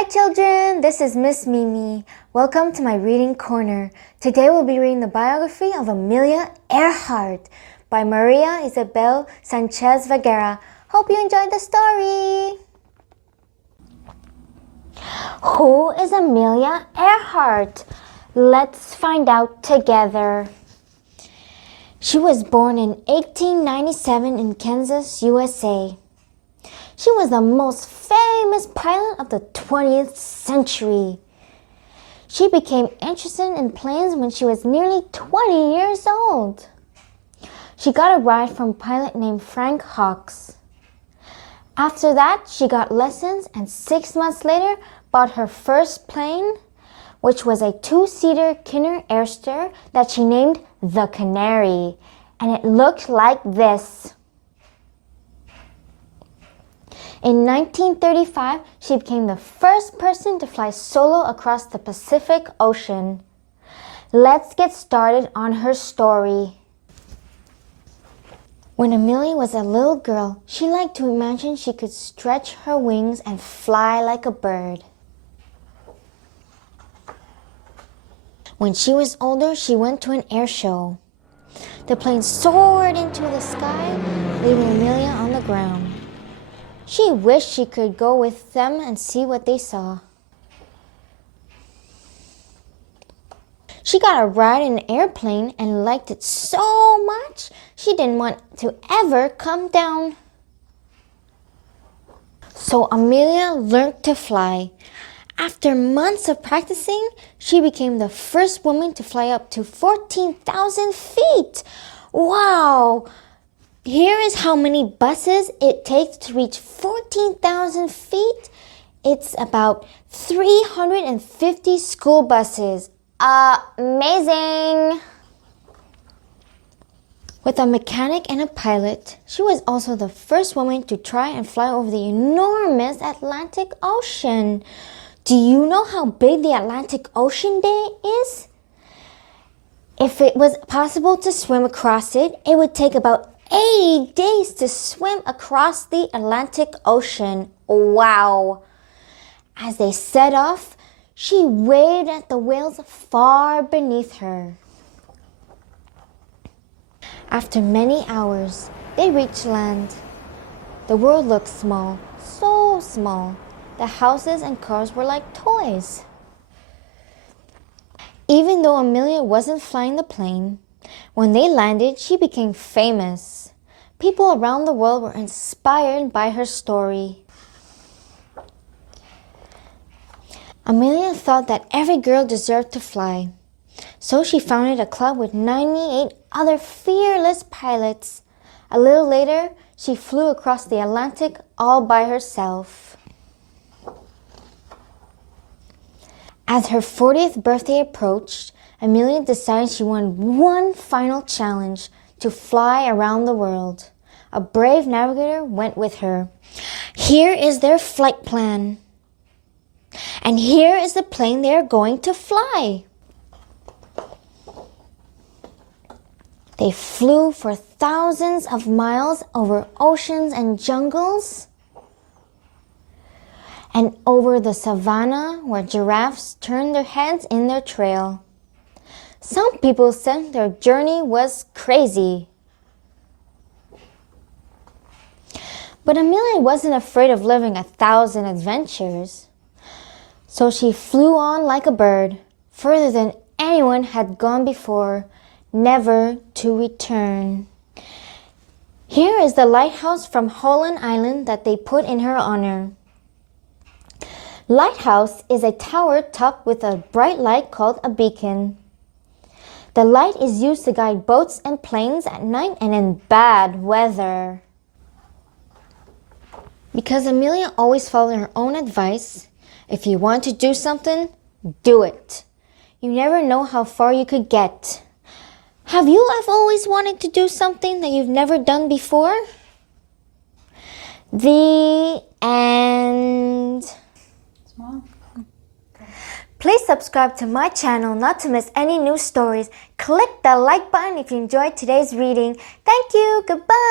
Hi children, this is Miss Mimi. Welcome to my reading corner. Today we'll be reading the biography of Amelia Earhart by Maria Isabel Sanchez Vergara. Hope you enjoyed the story. Who is Amelia Earhart? Let's find out together. She was born in 1897 in Kansas, USA. She was the most famous pilot of the 20th century. She became interested in planes when she was nearly 20 years old. She got a ride from a pilot named Frank Hawks. After that, she got lessons and 6 months later bought her first plane, which was a two-seater Kinner Airster that she named the Canary, and it looked like this. In 1935, she became the first person to fly solo across the Pacific Ocean. Let's get started on her story. When Amelia was a little girl, she liked to imagine she could stretch her wings and fly like a bird. When she was older, she went to an air show. The plane soared into the sky, leaving Amelia on the ground. She wished she could go with them and see what they saw. She got a ride in an airplane and liked it so much she didn't want to ever come down. So Amelia learned to fly. After months of practicing, she became the first woman to fly up to 14,000 feet. Wow! Here is how many buses it takes to reach 14,000 feet. It's about 350 school buses. Amazing! With a mechanic and a pilot, she was also the first woman to try and fly over the enormous Atlantic Ocean. Do you know how big the Atlantic Ocean is? If it was possible to swim across it, it would take about 80 days to swim across the Atlantic Ocean. Wow! As they set off, she waved at the whales far beneath her. After many hours, they reached land. The world looked small, so small. The houses and cars were like toys. Even though Amelia wasn't flying the plane, when they landed, she became famous. People around the world were inspired by her story. Amelia thought that every girl deserved to fly. So she founded a club with 98 other fearless pilots. A little later, she flew across the Atlantic all by herself. As her 40th birthday approached, Amelia decided she wanted one final challenge: to fly around the world. A brave navigator went with her. Here is their flight plan. And here is the plane they are going to fly. They flew for thousands of miles over oceans and jungles, and over the savannah where giraffes turned their heads in their trail. Some people said their journey was crazy. But Amelia wasn't afraid of living 1,000 adventures. So she flew on like a bird, further than anyone had gone before, never to return. Here is the lighthouse from Holland Island that they put in her honor. Lighthouse is a tower topped with a bright light called a beacon. The light is used to guide boats and planes at night and in bad weather. Because Amelia always followed her own advice, if you want to do something, do it. You never know how far you could get. Have you always wanted to do something that you've never done before? The end. Please subscribe to my channel not to miss any new stories. Click the like button if you enjoyed today's reading. Thank you. Goodbye.